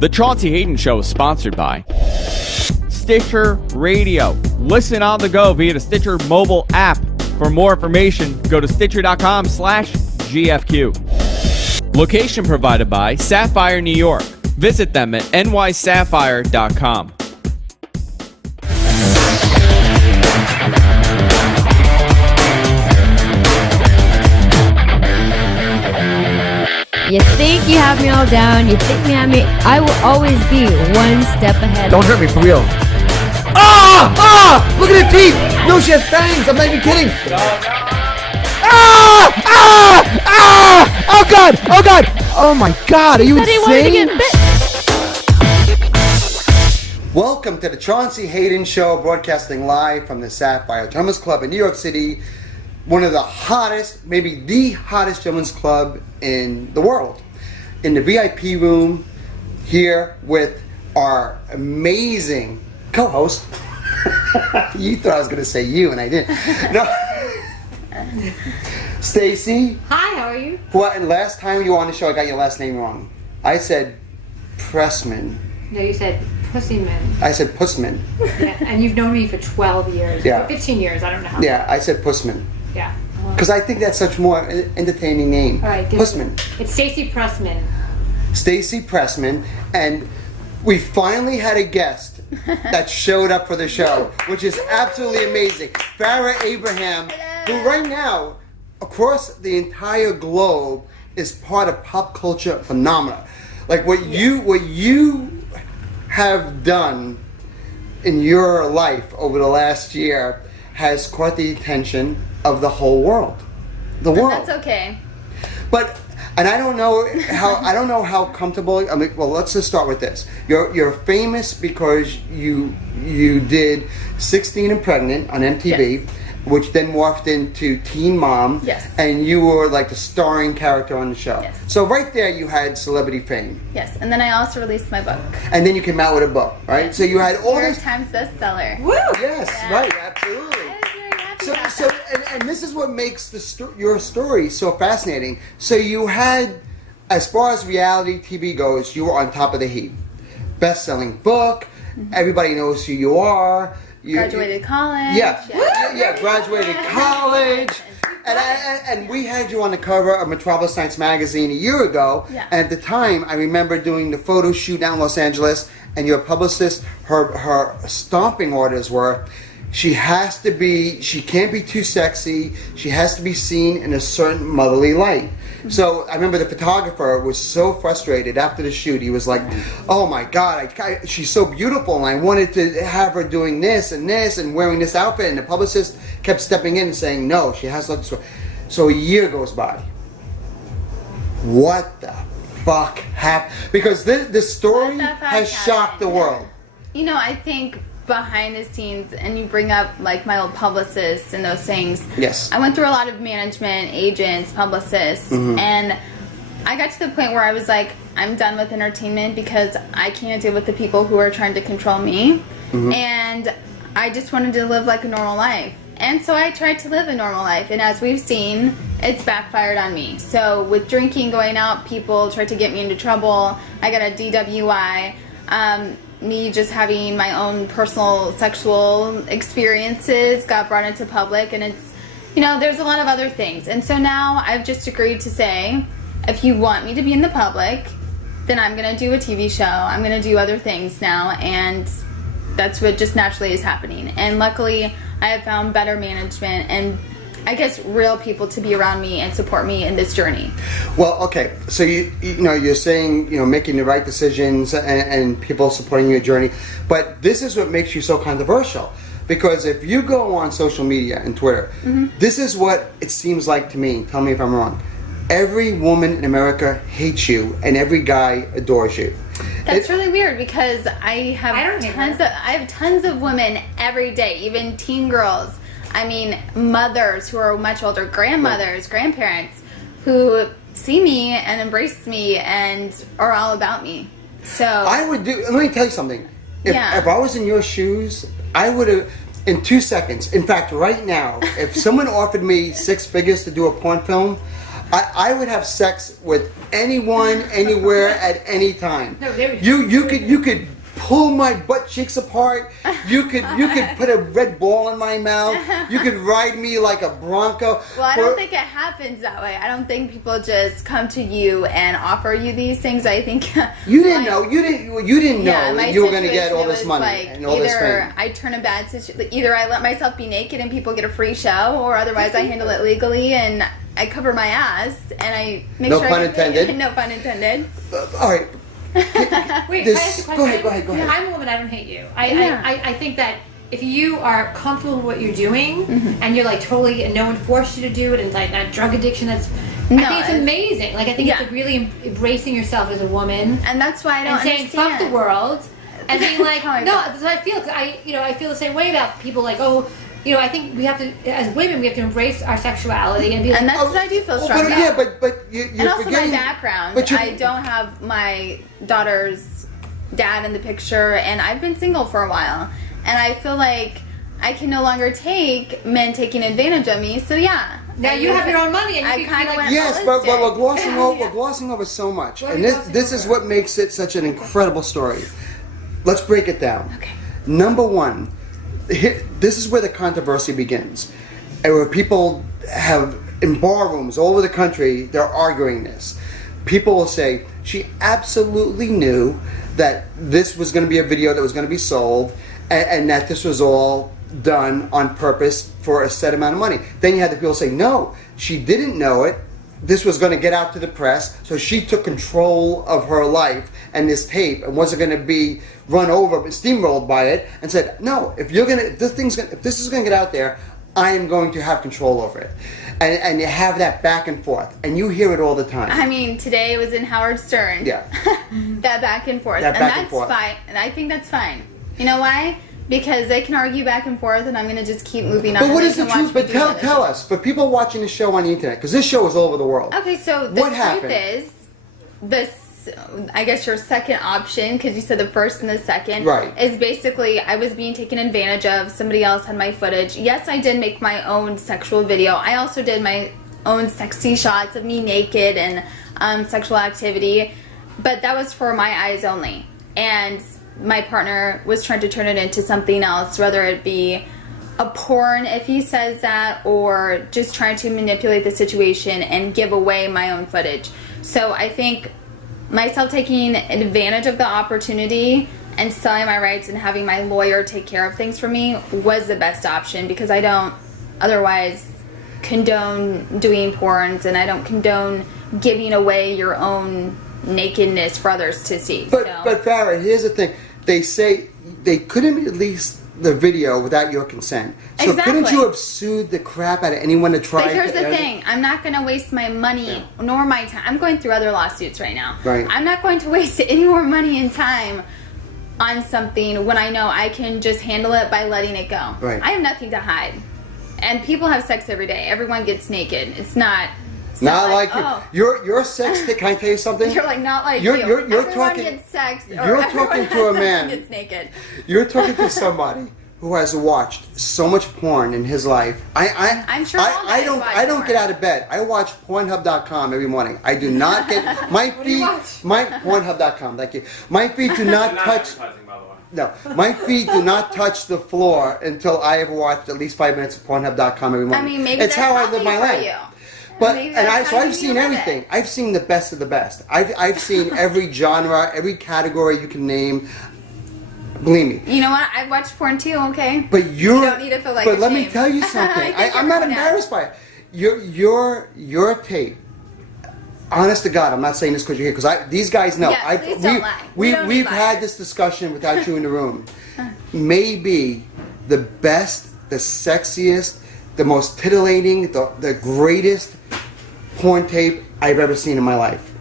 The Chauncey Hayden Show is sponsored by Stitcher Radio. Listen on the go via the Stitcher mobile app. For more information, go to stitcher.com/GFQ. Location provided by Sapphire New York. Visit them at nysapphire.com. You think you have me all down, you think you have me, I will always be one step ahead. Don't hurt me, for real. Ah! Ah! Look at her teeth! No, she has fangs! I'm not even kidding! Ah! Ah! Ah! Oh God! Oh God! Oh my God! Are you insane? Welcome to the Chauncey Hayden Show, broadcasting live from the Sapphire Gentlemen's Club in New York City. One of the hottest, maybe the hottest gentlemen's club in the world. In the VIP room, here with our amazing co-host. You thought I was going to say you, and I didn't. No. Stacy. Hi, how are you? Well, and last time you were on the show, I got your last name wrong. I said Pressman. No, you said Pussyman. I said Pussman. Yeah, and you've known me for 12 years. Yeah. 15 years, I don't know how. Yeah, I said Pussman. Yeah. Because I think that's such more entertaining name. All right, Pussman. It's Stacy Pressman. Stacy Pressman, and we finally had a guest that showed up for the show, which is absolutely amazing. Farrah Abraham, who right now, across the entire globe, is part of pop culture phenomena. Like what you have done in your life over the last year has caught the attention of the whole world. The world. That's okay. But and I don't know how comfortable. I mean, well, let's just start with this. You're famous because you did 16 and Pregnant on MTV, yes, which then morphed into Teen Mom. Yes. And you were like the starring character on the show. Yes. So right there you had celebrity fame. Yes. And then I also released my book. And then you came out with a book, right? Yes. So you had all New York this. Times bestseller. Woo! Yes, Yeah. right, absolutely. I was very happy So, about so that. and this is what makes your story so fascinating. So you had, as far as reality TV goes, you were on top of the heap. Best-selling book. Mm-hmm. Everybody knows who you are. Graduated college. Yeah, graduated college. And we had you on the cover of Metropolis Science magazine a year ago. Yeah. And at the time, I remember doing the photo shoot down in Los Angeles, and your publicist, her stomping orders were, she can't be too sexy, she has to be seen in a certain motherly light. Mm-hmm. So I remember the photographer was so frustrated after the shoot. He was like, oh my God, she's so beautiful, and I wanted to have her doing this and wearing this outfit. And the publicist kept stepping in and saying, no, she has to look this way. So a year goes by. What the fuck happened? Because this story has shocked the world. You know, I think behind the scenes, and you bring up like my old publicists and those things. Yes. I went through a lot of management, agents, publicists, mm-hmm, and I got to the point where I was like, I'm done with entertainment because I can't deal with the people who are trying to control me. Mm-hmm. And I just wanted to live like a normal life. And so I tried to live a normal life, and as we've seen, it's backfired on me. So with drinking, going out, people tried to get me into trouble. I got a DWI. Me just having my own personal sexual experiences got brought into public, and it's, you know, there's a lot of other things. And so now I've just agreed to say, if you want me to be in the public, then I'm going to do a TV show. I'm going to do other things now, and that's what just naturally is happening. And luckily, I have found better management and I guess real people to be around me and support me in this journey. Well, okay, so you're saying making the right decisions and people supporting your journey, but this is what makes you so controversial, because if you go on social media and Twitter, mm-hmm, this is what it seems like to me. Tell me if I'm wrong. Every woman in America hates you, and every guy adores you. That's really weird, because I have tons of women every day, even teen girls. I mean, mothers who are much older, grandmothers, grandparents, who see me and embrace me and are all about me. So let me tell you something. If I was in your shoes, I would have, in 2 seconds, in fact, right now, if someone offered me 6 figures to do a porn film, I would have sex with anyone, anywhere, at any time. No, there we You could pull my butt cheeks apart. You could put a red ball in my mouth. You could ride me like a bronco. Well, I don't think it happens that way. I don't think people just come to you and offer you these things. I think you didn't know. You didn't know yeah, that you were going to get all situation this money like and all this either fame. I turn a bad situation. Either I let myself be naked and people get a free show, or otherwise I handle it legally and I cover my ass and I make No sure. pun intended. No pun intended. All right. Wait, can I ask a question? Go ahead. I'm a woman. I don't hate you. Yeah. I think that if you are comfortable with what you're doing and you're like totally, and no one forced you to do it, and it's like that drug addiction, that's. No, I think it's amazing. Like I think it's like really embracing yourself as a woman And that's why I don't and saying understand. fuck the world and being like How I no. feel. That's what I feel. Cause I feel the same way about people like I think we have to, as women, we have to embrace our sexuality and be like, And that's what I do feel strong about. Yeah, but you're And also forgetting. my background. But I don't have my daughter's dad in the picture, and I've been single for a while. And I feel like I can no longer take men taking advantage of me. So yeah. now you have your own money and I you can kinda be like, went- Yes, but we're glossing Yeah. over. We're glossing over so much, What are and we this glossing is over? what makes it such an incredible story. Let's break it down. Okay. Number one, this is where the controversy begins, and where people have in bar rooms all over the country, they're arguing this. People will say she absolutely knew that this was going to be a video that was going to be sold, and that this was all done on purpose for a set amount of money. Then you had the people say, no, she didn't know it. This was going to get out to the press, so she took control of her life and this tape, and wasn't going to be run over, steamrolled by it, and said, no, if this is going to get out there, I am going to have control over it. And you have that back and forth, and you hear it all the time. I mean, today it was in Howard Stern. Yeah. That back and forth. That and back and that's forth. fine. And I think that's fine. You know why? Because they can argue back and forth, and I'm going to just keep moving on. But what and is they the can truth? watch But me do tell it. us, for people watching the show on the internet, because this show is all over the world. Okay, so the What truth happened? is, I guess your second option, because you said the first and the second, Right. is basically I was being taken advantage of. Somebody else had my footage. Yes, I did make my own sexual video. I also did my own sexy shots of me naked and sexual activity, but that was for my eyes only. And my partner was trying to turn it into something else, whether it be a porn, if he says that, or just trying to manipulate the situation and give away my own footage. So I think myself taking advantage of the opportunity and selling my rights and having my lawyer take care of things for me was the best option, because I don't otherwise condone doing porns, and I don't condone giving away your own nakedness for others to see. But so. but Farrah, here's the thing. They say they couldn't release the video without your consent. So couldn't Exactly. you have sued the crap out of anyone to try? But here's to the edit? thing. I'm not going to waste my money nor my time. I'm going through other lawsuits right now. Right. I'm not going to waste any more money and time on something when I know I can just handle it by letting it go. Right. I have nothing to hide. And people have sex every day. Everyone gets naked. It's not Not like you. oh. Your sex tape. Can I tell you something? You're like, not like You're- you. you're Everyone talking- gets sex. Or you're everyone talking has to a sex man. and gets naked. You're talking to somebody who has watched so much porn in his life. I'm sure all I guys don't. watch I don't porn. get out of bed. I watch Pornhub.com every morning. I do not get my do you feet. watch? My Pornhub.com. Thank you. My feet do not Not touch. advertising, by the way. No, my feet do not touch the floor until I have watched at least 5 minutes of Pornhub.com every morning. I mean, maybe it's that's how I live healthy my for life. you. But Maybe and that's so how I've you seen live it. everything. I've seen the best of the best. I've seen every genre, every category you can name. Believe me. You know what? I watch porn too, okay? But you don't need to feel like But let me ashamed. tell you I something. think I'm not everyone embarrassed by it. Your tape. Honest to God, I'm not saying this because you're here. Because these guys know. Yeah, please don't lie. We don't need We've liars. had this discussion without you in the room. Maybe the best, the sexiest, the most titillating, the greatest porn tape I've ever seen in my life.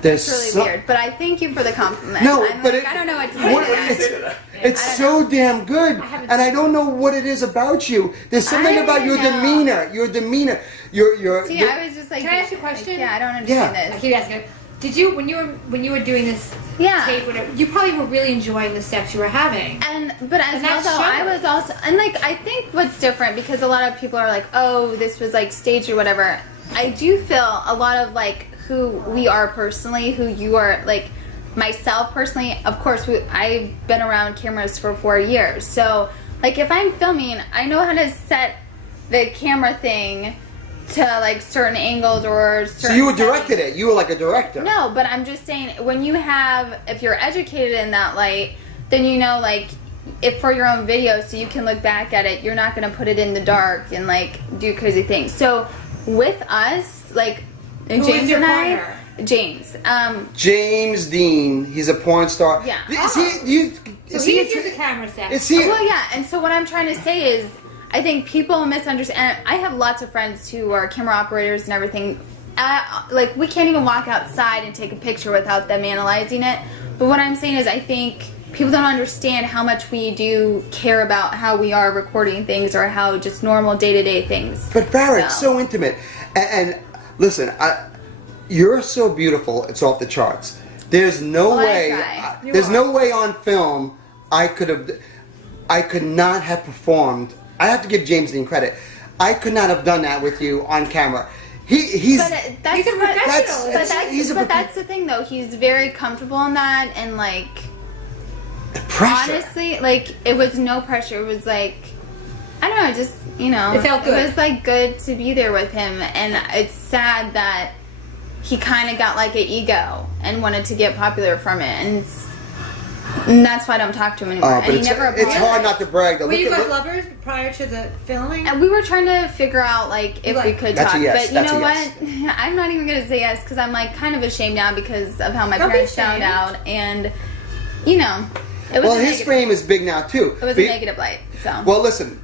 There's It's really weird, but I thank you for the compliment. No, I'm but like, it, I don't know what to say. what- to that. it's so damn good, and I don't know what it is about you. There's something I about your know. demeanor. Your demeanor. Your. See, your- I was just like, Can I ask you a question? Yeah, I don't Yeah. understand I this. keep asking. Did you when you were doing this Yeah. tape, whatever, you probably were really enjoying the sex you were having. But as And well, that though, I shows. was also, and like, I think what's different, because a lot of people are like, oh, this was like staged or whatever. I do feel a lot of like who we are personally, who you are, like myself personally. Of course, I've been around cameras for 4 years, so like if I'm filming, I know how to set the camera thing to like certain angles or certain. So you directed it. You were like a director. No, but I'm just saying, when you have, if you're educated in that light, then you know, like, if for your own video, so you can look back at it, you're not going to put it in the dark and like do crazy things. So with us, like James and I, James Dean, he's a porn star. Yeah. Is he? So he's just a camera set. Is he? Well, yeah. And so what I'm trying to say is, I think people misunderstand. I have lots of friends who are camera operators and everything. Like, we can't even walk outside and take a picture without them analyzing it. But what I'm saying is, I think people don't understand how much we do care about how we are recording things, or how just normal day-to-day things. But Farrah, it's so intimate. And listen, you're so beautiful. It's off the charts. There's no way. There's no way on film I could not have performed. I have to give James Dean credit. I could not have done that with you on camera. He's a professional. But that's the thing, though. He's very comfortable in that, and like, the pressure. Honestly, like, it was no pressure. It was like, I don't know, just, you know, it felt good. It was like good to be there with him, and it's sad that he kind of got like an ego and wanted to get popular from it, and that's why I don't talk to him anymore. But and he never apologized. It's hard not to brag, though. Were you guys lovers prior to the filming? And we were trying to figure out like if we could talk. Yes, but you know what? I'm not even gonna say yes, because I'm like kind of ashamed now because of how my parents found out, and you know, it was. Well, his fame is big now too. It was a negative light. So. Well, listen,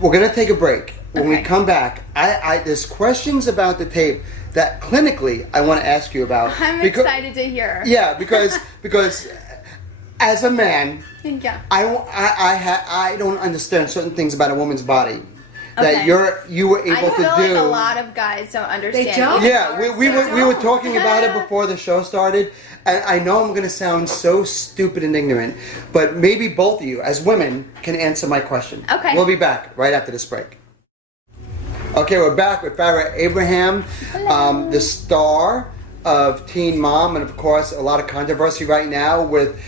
we're gonna take a break. When we come back, there's questions about the tape that clinically I want to ask you about. I'm excited to hear. Yeah, because as a man, yeah. I don't understand certain things about a woman's body that you were able to do. I feel like a lot of guys don't understand. They don't? Yeah, we were talking about it before the show started, and I know I'm going to sound so stupid and ignorant, but maybe both of you, as women, can answer my question. Okay. We'll be back right after this break. Okay, we're back with Farrah Abraham, the star of Teen Mom, and of course a lot of controversy right now with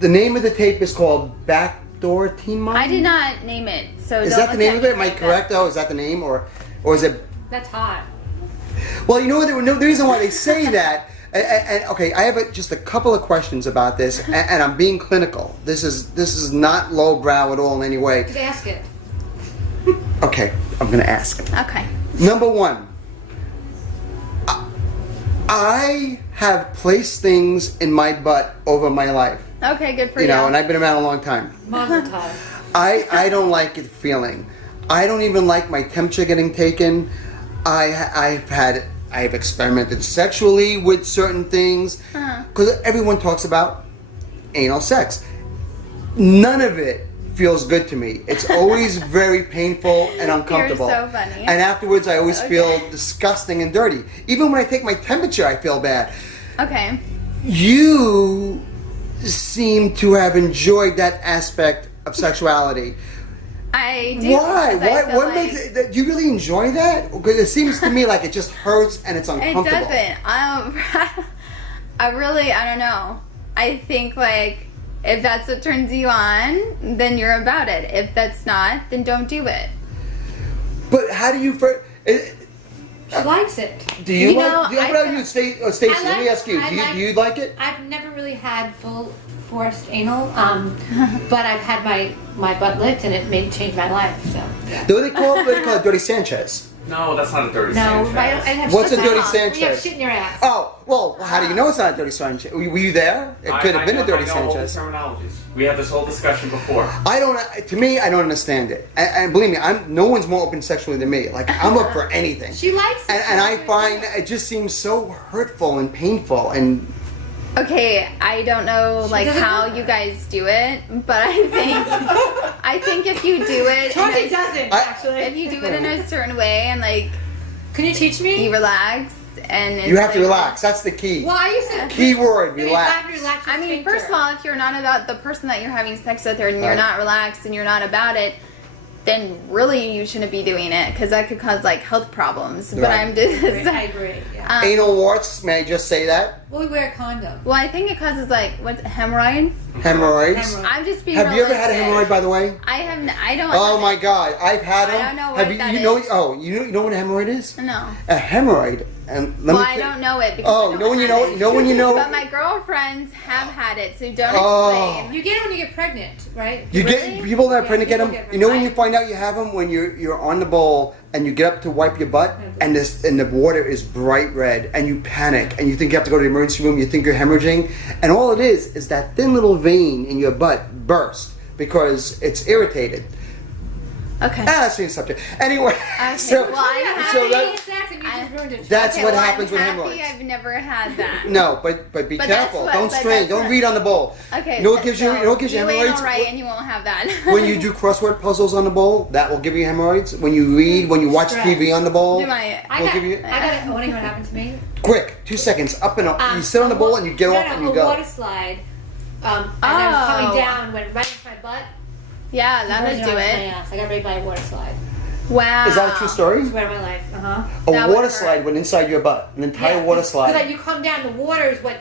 the name of the tape is called Backdoor Teen Mom. I did not name it, so is that the name of it? Am I correct though? Is that the name, or is it? That's hot. Well, you know what? The reason why they say that. And okay, I have just a couple of questions about this, and I'm being clinical. This is not lowbrow at all in any way. Just ask it. Okay, I'm going to ask. Okay. Number one, I have placed things in my butt over my life. Okay, good for you. You know, and I've been around a long time. Mazel tov. I don't like it feeling. I don't even like my temperature getting taken. I've experimented sexually with certain things because everyone talks about anal sex. None of it feels good to me. It's always very painful and uncomfortable. You're so funny. And afterwards, I always feel disgusting and dirty. Even when I take my temperature, I feel bad. Okay. You seem to have enjoyed that aspect of sexuality. I do. Why? What like makes it? Do you really enjoy that? Because it seems to me like it just hurts and it's uncomfortable. It doesn't. I don't know. I think like if that's what turns you on, then you're about it. If that's not, then don't do it. But how do you? She likes it. Do you like? How about you, Stacey? Let me ask you. Do you like it? I've never really had full forced anal, but I've had my butt licked and it changed my life. So. Yeah. Do they call it Dirty Sanchez? No, that's not a dirty Sanchez. Sanchez. I don't have What's a shit Dirty on. Sanchez? You have shit in your ass. Oh, well, how do you know it's not a Dirty Sanchez? Were you there? It could have been a Dirty Sanchez. I know all the terminologies. We had this whole discussion before. To me, I don't understand it. And believe me, no one's more open sexually than me. Like, I'm up for anything. She likes it. And I find it just seems so hurtful and painful and... Okay, I don't know like how you guys do it, but I think if you do it, Chaunce doesn't actually. If you do it in a certain way and like, can you teach me? You relax and it's you have to relax. That's the key. Well, I used to key word. Relax. I mean, first of all, if you're not about the person that you're having sex with, or you're not relaxed and you're not about it, then really you shouldn't be doing it because that could cause like health problems. But Right. I'm just I agree. Yeah. Anal warts, may I just say that? Well, we wear a condom. well, I think it causes like what's hemorrhoids. Hemorrhoids. I'm just being. Have you ever had a realistic. hemorrhoid, by the way? I have. I don't. Oh my God, I've had them. I don't know Have what you, that you know? is. Oh, you know what a hemorrhoid is? No. A hemorrhoid, and let Well, me. I don't know it because Oh, I you don't know when you have know? it. You know when you know? But my girlfriends have had it, so don't Oh. explain. You get it when you get pregnant, right? You get Really? people that are Yeah, pregnant get people them. get You know when pregnant. you find out you have them when you're on the bowl and you get up to wipe your butt and the water is bright red and you panic and you think you have to go to the emergency room. You think you're hemorrhaging, and all it is that thin little vein in your butt burst because it's irritated. Okay. That's the subject. Anyway, so well, I'm so happy. that, that's Okay, what well, happens I'm with happy hemorrhoids. I've never had that. No, but be But careful. that's what- Don't but strain. that's Don't what- read on the bowl. Okay. You know what gives you? so You know what gives you ain't hemorrhoids? all right, and you won't have that. When you do crossword puzzles on the bowl, that will give you hemorrhoids. When you read, when you watch Stress. TV on the bowl, Do my- I will got, give you I got it. Want to hear what happened to me? quick 2 seconds up and up. You sit on the bowl and you get off and you a go. water slide. As I was Oh. coming down, went right into my butt. Yeah, that'll Right do on my it. ass. I got raped by a water slide. Wow. Is that a true story? Swear to my life. Uh huh. A That would water hurt. slide went inside your butt. An entire water slide. Because you come down, the water is what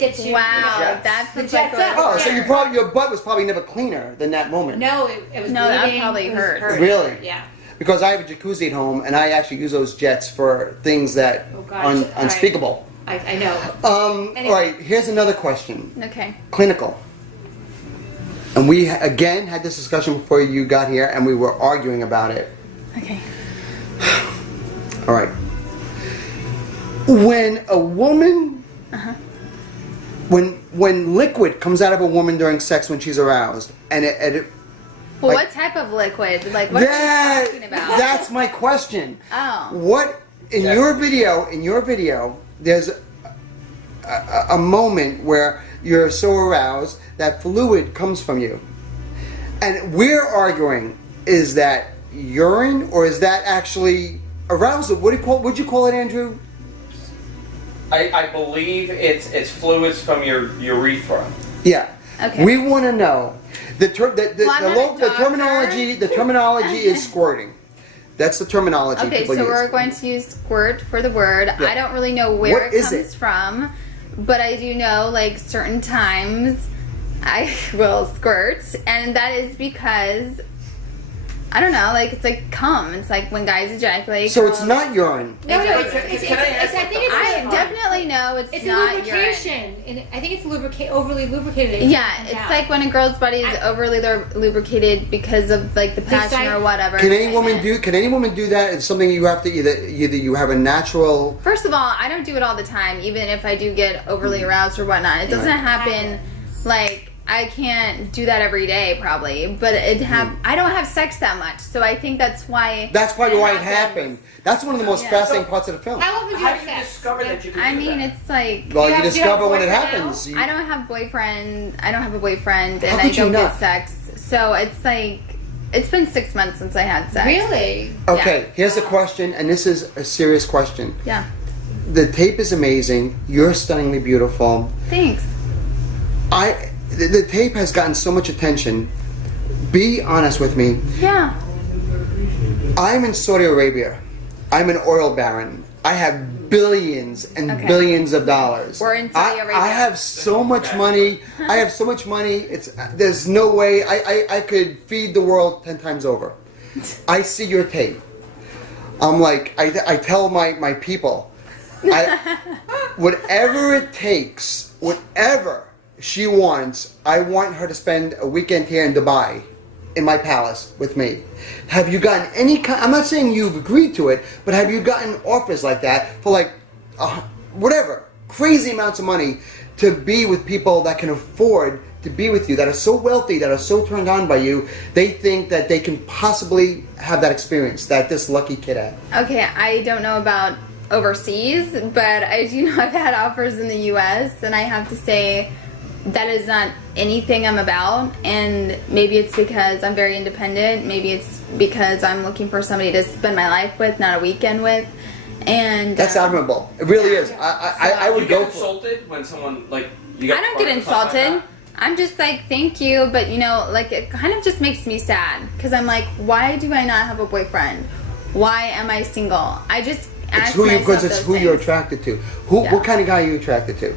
gets you. Wow, Jets. that's The like jets up. Oh, so your butt was probably never cleaner than that moment. No, it was No, that bleeding, probably it was hurt. hurting. Really? Yeah. Because I have a jacuzzi at home and I actually use those jets for things that Oh, gosh. All right. unspeakable. I know. All right, here's another question. Okay. Clinical. And we again had this discussion before you got here and we were arguing about it. Okay. All right. When a woman, when liquid comes out of a woman during sex when she's aroused, and it Well, like- what type of liquid? Like, what are you talking about? that's my question. Oh. What in your video? There's a moment where you're so aroused that fluid comes from you, and we're arguing: is that urine or is that actually arousal? What'd you call it, Andrew? I believe it's fluids from your urethra. Yeah. Okay. We want to know the I'm not a terminology. The terminology is squirting. That's the terminology Okay, people so use. we're going to use squirt for the word. Yeah. I don't really know where What it is comes it? from, but I do know like certain times I will squirt, and that is because I don't know, like it's like cum. It's like when guys ejaculate. So it's girls- not urine. No, Exactly. I think it's. I definitely know it's It's not a lubrication, and I think it's overly lubricated. It Yeah, comes it's out. like when a girl's body is overly lubricated because of like the passion excitement. or whatever. Can any woman excitement. do? Can any woman do that? It's something you have to either you have a natural. First of all, I don't do it all the time, even if I do get overly aroused or whatnot. It doesn't Right. happen like I can't do that every day, probably. But I don't have sex that much, so I think that's why. That's probably why it happens. happened. That's one of the most Yeah. fascinating parts of the film. How often do you How have do you sex? discover that you can I do mean, that? it's like Well, you do you have discover a when it boyfriend happens. I don't have boyfriend. I don't have a boyfriend, How and I could you don't not? get sex. So it's like it's been 6 months since I had sex. Really? Okay, here's a question, and this is a serious question. Yeah. The tape is amazing. You're stunningly beautiful. Thanks. The tape has gotten so much attention. Be honest with me. Yeah. I'm in Saudi Arabia. I'm an oil baron. I have billions and Okay. billions of dollars. We're in Saudi Arabia. I have so much money. I have so much money. There's no way I could feed the world 10 times over. I see your tape. I'm like, I tell my people, whatever it takes, whatever she wants, I want her to spend a weekend here in Dubai, in my palace with me. Have you gotten any kind? I'm not saying you've agreed to it, but have you gotten offers like that for like whatever crazy amounts of money to be with people that can afford to be with you, that are so wealthy, that are so turned on by you, they think that they can possibly have that experience that this lucky kid had? Okay, I don't know about overseas, but I do know I've had offers in the U.S., and I have to say that is not anything I'm about, and maybe it's because I'm very independent, maybe it's because I'm looking for somebody to spend my life with, not a weekend with, and That's admirable. It really is. I You would get go for. insulted when someone like you get. I don't get insulted. I'm just like, thank you, but you know, like it kind of just makes me sad because I'm like, why do I not have a boyfriend? Why am I single? I just ask myself because it's those who things. you're attracted to. What kind of guy are you attracted to?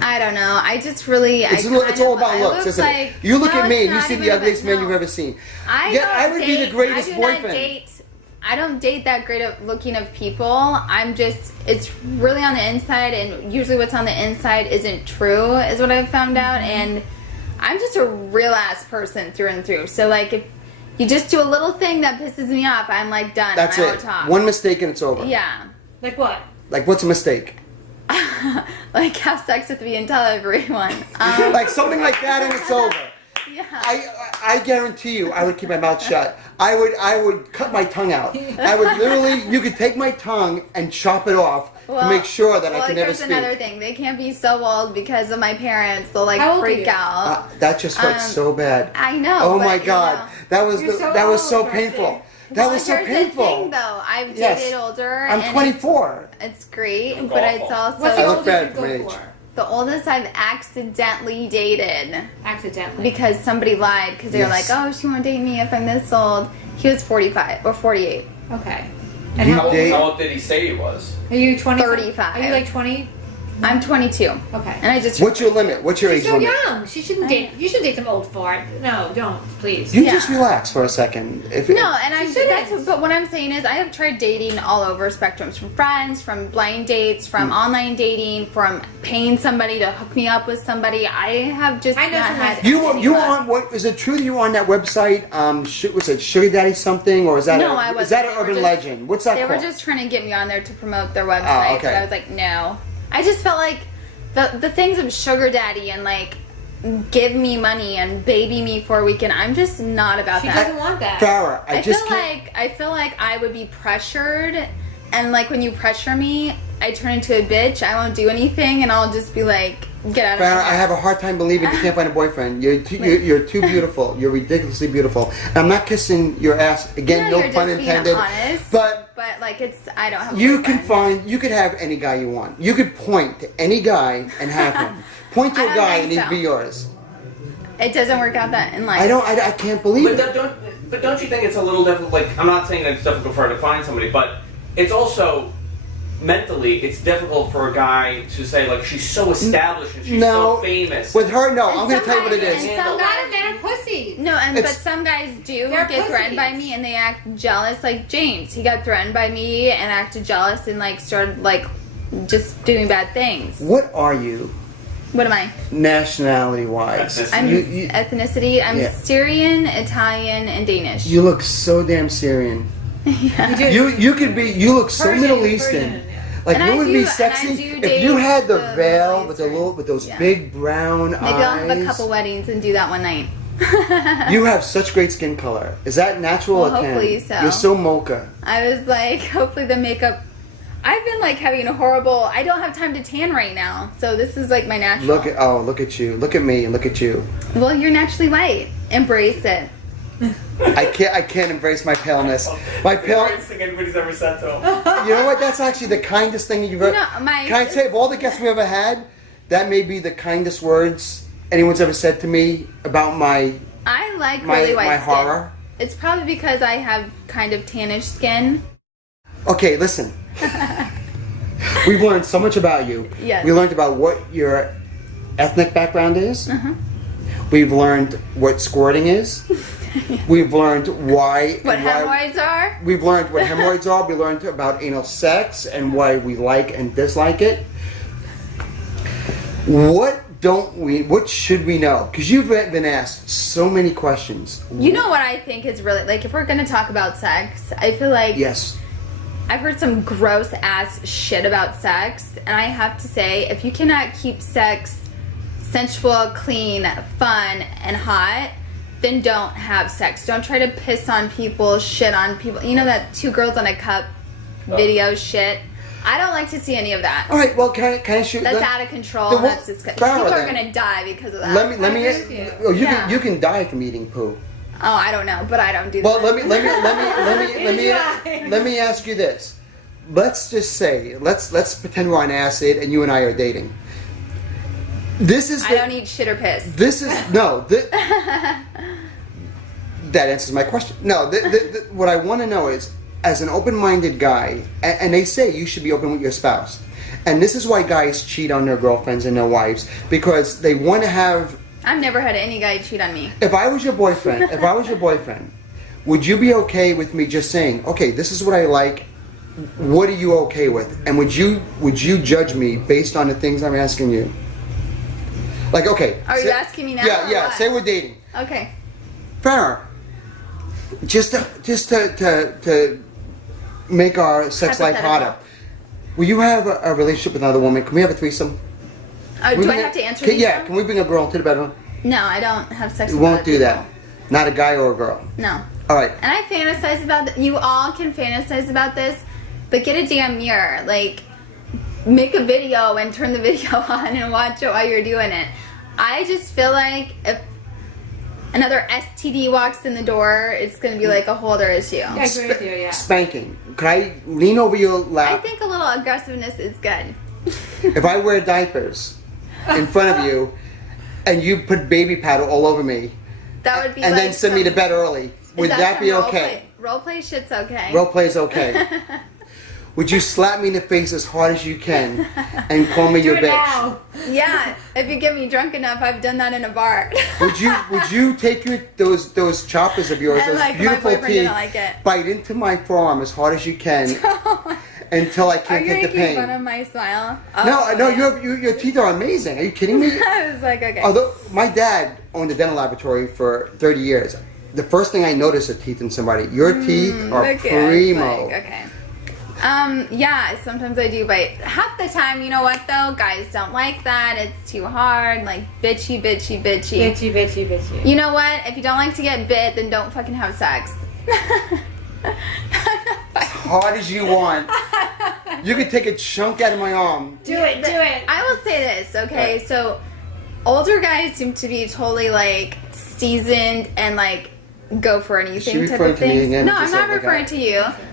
I don't know. I just really. It's all about looks, isn't it? You look at me and you see the ugliest man you've ever seen. I would be the greatest boyfriend. I don't date that great of looking of people. I'm just, it's really on the inside, and usually what's on the inside isn't true, is what I've found out. And I'm just a real ass person through and through. So like, if you just do a little thing that pisses me off, I'm like done. That's and I it. won't talk. One mistake and it's over. Yeah. Like what? Like what's a mistake? Like have sex with me and tell everyone. Like something like that and it's over. Yeah. I guarantee you, I would keep my mouth shut. I would cut my tongue out. I would literally, you could take my tongue and chop it off to make sure that I can never speak. Here's another thing. They can't be so old because of my parents. They'll like freak out. That just hurts so bad. I know. Oh but, my God. That was so painful. That was so here's painful. The thing, though. I've dated older. I'm 24. It's great, but it's also... What's the I look oldest bad you for my go age. for? The oldest I've accidentally dated. Accidentally. Because somebody lied. Because they were like, oh, she won't date me if I'm this old. He was 45 or 48. Okay. And How old did he say he was? Are you 20? 35. Are you like 20? I'm 22. Okay. And I just... What's your limit? What's your age She's so limit? young. She shouldn't date. You should date some old fart. No, don't, please. You just relax for a second. No, and but what I'm saying is I have tried dating all over spectrums, from friends, from blind dates, from online dating, from paying somebody to hook me up with somebody. I have just not had You were on what? Is it true that you were on that website? Was it Sugar Daddy something, or is that I wasn't. Is that an urban legend? What's that called? They were just trying to get me on there to promote their website. Oh, okay. But I was like, no. I just felt like the things of sugar daddy and like give me money and baby me for a weekend. I'm just not about She that. She doesn't want that. Farrah, I feel like I would be pressured, and like when you pressure me, I turn into a bitch. I won't do anything, and I'll just be like, get out of here. Farrah, I have a hard time believing you can't find a boyfriend. You're too beautiful. You're ridiculously beautiful. And I'm not kissing your ass again. No pun intended. Honest, but like I don't have. You could have any guy you want. You could point to any guy and have him. Point to a guy and he'd be yours. It doesn't work out that in life. I can't believe it. But don't you think it's a little difficult? Like, I'm not saying that it's difficult for her to find somebody, but it's also mentally, it's difficult for a guy to say, like, she's so established and she's so famous. With her, no. I'm going to tell you what it is. Some guys, they're pussies. No, but some guys do get threatened by me and they act jealous. Like James, he got threatened by me and acted jealous and like started like just doing bad things. What are you? What am I? Nationality-wise. I'm ethnicity. I'm Syrian, Italian, and Danish. You look so damn Syrian. Yeah. You could be. You look so Persian, Middle Eastern. Like, you would be sexy if you had the veil with those big brown eyes. Maybe I'll have a couple weddings and do that one night. You have such great skin color. Is that natural or tan? Hopefully so. You're so mocha. I was like, hopefully the makeup. I've been like having a horrible. I don't have time to tan right now, so this is like my natural. Look at you. Look at me. Look at you. Well, you're naturally white. Embrace it. I can't embrace my paleness. My pale. The worst thing anybody's ever said to him. You know what? That's actually the kindest thing you've ever. Can I say, of all the guests we ever had, that may be the kindest words anyone's ever said to me about my. I like really white skin. horror. It's probably because I have kind of tannish skin. Okay, listen. We've learned so much about you. Yes. We learned about what your ethnic background is. We've learned what squirting is. We've learned what hemorrhoids are. We've learned what hemorrhoids are. We learned about anal sex and why we like and dislike it. What should we know? Because you've been asked so many questions. You know what I think is really, like, if we're going to talk about sex, I feel like... Yes. I've heard some gross ass shit about sex, and I have to say, if you cannot keep sex sensual, clean, fun, and hot, then don't have sex. Don't try to piss on people, shit on people. You know that 2 girls on a cup video shit? I don't like to see any of that. All right, well, can I shoot? That's out of control. That's disgusting. People are going to die because of that. Let me. You can die from eating poo. Oh, I don't know, but I don't do well, that. let me ask you this. Let's just say, let's pretend we're on acid and you and I are dating. This is. I don't eat shit or piss. This is no. That answers my question. No, what I want to know is, as an open-minded guy, and they say you should be open with your spouse, and this is why guys cheat on their girlfriends and their wives, because they want to have. I've never had any guy cheat on me. If I was your boyfriend, would you be okay with me just saying, okay, this is what I like? What are you okay with? And would you judge me based on the things I'm asking you? Like, okay. Are you asking me now? Yeah. Say we're dating. Okay. Farrah, just to make our sex life hotter, will you have a relationship with another woman? Can we have a threesome? Do I have to answer these? Yeah, can we bring a girl into the bedroom? No, I don't have sex We with won't other do people. that. Not a guy or a girl. No. All right. And I fantasize about you all can fantasize about this, but get a damn mirror. Like, make a video and turn the video on and watch it while you're doing it. I just feel like if another STD walks in the door, it's going to be like a whole other issue. I agree with you, yeah. Spanking. Could I lean over your lap? I think a little aggressiveness is good. If I wear diapers in front of you and you put baby powder all over me That would be and like then send me to bed early, would that be okay? Role play shit's okay. Role play's okay. Would you slap me in the face as hard as you can and call me your bitch? Now. Yeah, if you get me drunk enough, I've done that in a bar. Would you take those choppers of yours, And, those like, my beautiful boyfriend teeth, didn't like it. bite into my forearm as hard as you can until I Are can't you take the making pain? fun of my smile? No, Oh, no, man. your teeth are amazing. Are you kidding me? I was like, okay. Although my dad owned a dental laboratory for 30 years, the first thing I notice are teeth in somebody. Your teeth are Okay, it's primo. like, okay. Yeah, sometimes I do bite. Half the time, you know what though? Guys don't like that. It's too hard. Like, bitchy, bitchy, bitchy. Bitchy, bitchy, bitchy. You know what? If you don't like to get bit, then don't fucking have sex. As hard as you want. You could take a chunk out of my arm. Do it. I will say this, okay? So, older guys seem to be totally like seasoned and like go for anything Is she type referring of to me thing. again? No, Just I'm not like the referring guy? to you.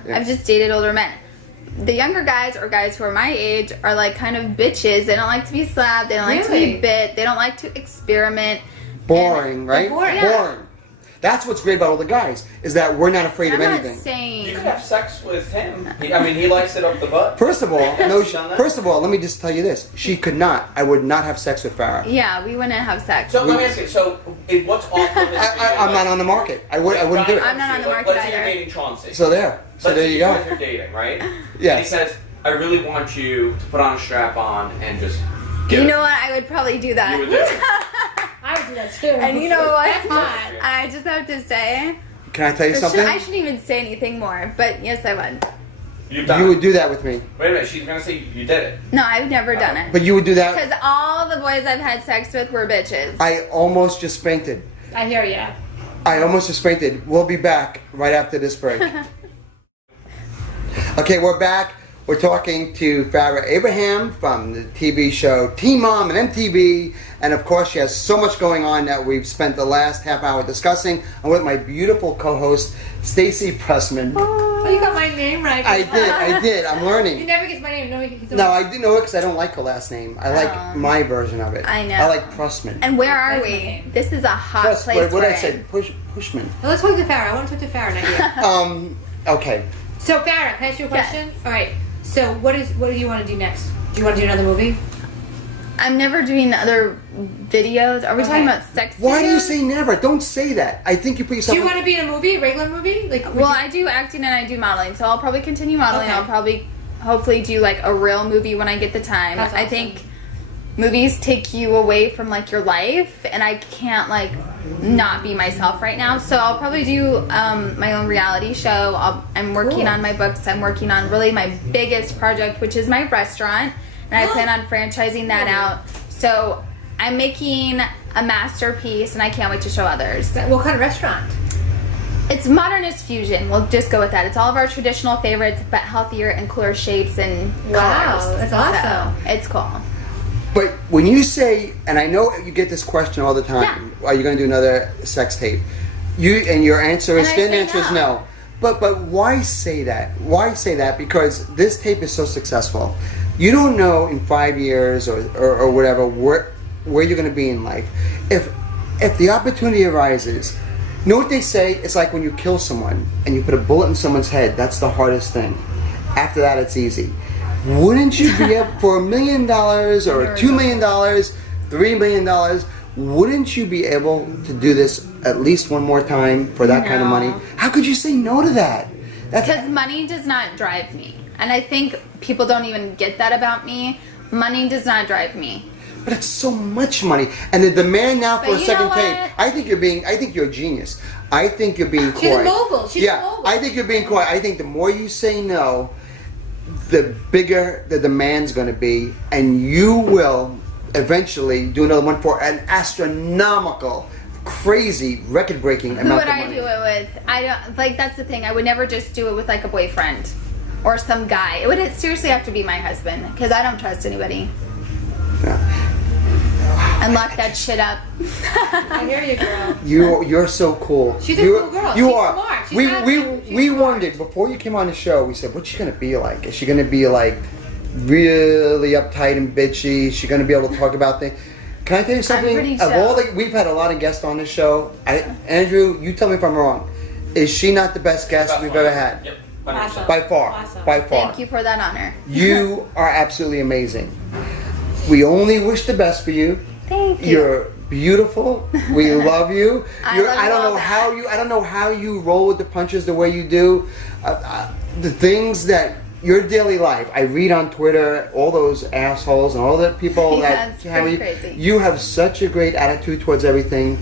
Yeah. I've just dated older men. The younger guys or guys who are my age are like kind of bitches. They don't like to be slapped. They don't like to Really? be bit. They don't like to experiment. Boring, right? boring. Yeah. That's what's great about all the guys, is that we're not afraid I'm of not anything. saying. You could have sex with him. He likes it up the butt. First of all, Done that? first of all, let me just tell you this. She could not. I would not have sex with Farrah. Yeah, we wouldn't have sex. So let me ask you. So, what's off limits for you? I'm not on the market. I wouldn't do I'm it. not on the market Let's say either. you're dating Chaunce. So there. So Let's there say you guys go. are dating, right? Yes. And he says, "I really want you to put on a strap on and just." Get You it." know what? I would probably do that. You would do it. I would do that too. And you know what? That's hot. I just have to say, Can I tell you something? I shouldn't even say anything more, but yes, I would. You've done You it. would do that with me. Wait a minute. She's gonna say you did it. No, I've never done it. But you would do that. Because all the boys I've had sex with were bitches. I almost just fainted. I hear ya. I almost just fainted. We'll be back right after this break. Okay, we're back. We're talking to Farrah Abraham from the TV show Teen Mom and MTV. And of course, she has so much going on that we've spent the last half hour discussing. I'm with my beautiful co-host, Stacy Pressman. Oh, you got my name right. I did. I'm He learning. never gets my name. No, he gets No, I do know it because I don't like her last name. I like my version of it. I know. I like Pressman. And where are That's my we? name. This is a hot Press, place. what did I we're say? in. Pushman. Now let's talk to Farrah. I want to talk to Farrah now. Okay. So Farrah, can I ask you a Yes. question? All right. So what do you want to do next? Do you want to do another movie? I'm never doing other videos. Are we talking about sex Why do you videos? say never? Don't say that. I think you put Do yourself. you want to be in a movie, a regular movie? Like, would Well, you- I do acting and I do modeling, so I'll probably continue modeling. Okay. I'll probably, hopefully, do like a real movie when I get the time. That's I awesome. think movies take you away from like your life, and I can't like not be myself right now. So I'll probably do my own reality show. I'm working Cool. on my books. I'm working on really my biggest project, which is my restaurant, and I plan on franchising that out. So I'm making a masterpiece, and I can't wait to show others. what kind of restaurant? It's modernist fusion. We'll just go with that. It's all of our traditional favorites, but healthier and cooler shapes and Wow, colors. that's awesome. So, it's cool. But when you say, and I know you get this question all the time, are you going to do another sex tape? Your answer is, And I thin say answer is no. no. But why say that? Why say that? Because this tape is so successful. You don't know in 5 years or whatever where you're going to be in life. If the opportunity arises, you know what they say? It's like when you kill someone and you put a bullet in someone's head. That's the hardest thing. After that, it's easy. Wouldn't you be able, for $1 million or $2 million, $3 million, wouldn't you be able to do this at least one more time for that kind of money? How could you say no to that? Because money does not drive me. And I think people don't even get that about me. Money does not drive me. But it's so much money, and the demand now for But a you second know tape. what? I think you're a genius. I think you're being coy. She's a mogul. She's yeah, a mogul. I think you're being coy. I think the more you say no, the bigger the demand's going to be, and you will eventually do another one for an astronomical, crazy, record-breaking amount of Who money. would I do it with? I don't like. That's the thing. I would never just do it with like a boyfriend or some guy. It would seriously have to be my husband because I don't trust anybody. Yeah. And lock that shit up. I hear you, girl. You're so cool. She's a cool girl. You She's are. smart. She's we not- we she's we smart. wondered before you came on the show. We said, what's she gonna be like? Is she gonna be like really uptight and bitchy? Is she gonna be able to talk about things? Can I tell you something? pretty Of chill. all we've had a lot of guests on this show. Andrew, you tell me if I'm wrong. Is she not the best guest we've ever had? Yep. Awesome. By far. Awesome. By far. Thank you for that honor. You are absolutely amazing. We only wish the best for you. Thank you. You're beautiful. We love you. I You're, love I don't all know that. how you. I don't know how you roll with the punches the way you do. The things that your daily life. I read on Twitter all those assholes and all the people Yeah, that it's have pretty you. crazy. You have such a great attitude towards everything.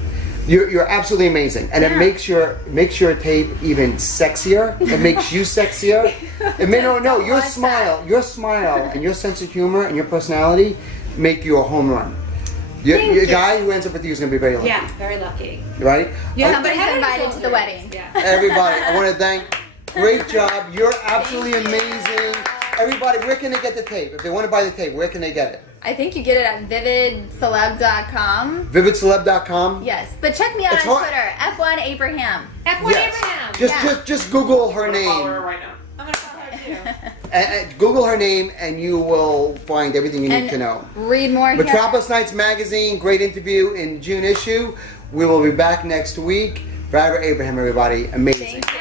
You're absolutely amazing, and it Yeah. makes your tape even sexier. It makes you sexier. It may no, your What's smile, and your sense of humor and your personality make you a home run. Your you. guy who ends up with you is going to be very lucky. Yeah, very lucky. Right? Yeah, Somebody's but invited to the wedding. Yeah. Everybody, I want to thank. Great job. You're absolutely amazing. Everybody, where can they get the tape? If they want to buy the tape, where can they get it? I think you get it at vividceleb.com. Vividceleb.com. Yes, but check me out It's on hard- Twitter, F1 Abraham. F1 Yes. Abraham. Just Google her I'm gonna follow her name. right now. I'm gonna follow her too. And Google her name, and you will find everything you need And to know. read more here. Metropolis Nights Magazine, great interview in June issue. We will be back next week. Forever Abraham, everybody. Amazing. Thank you.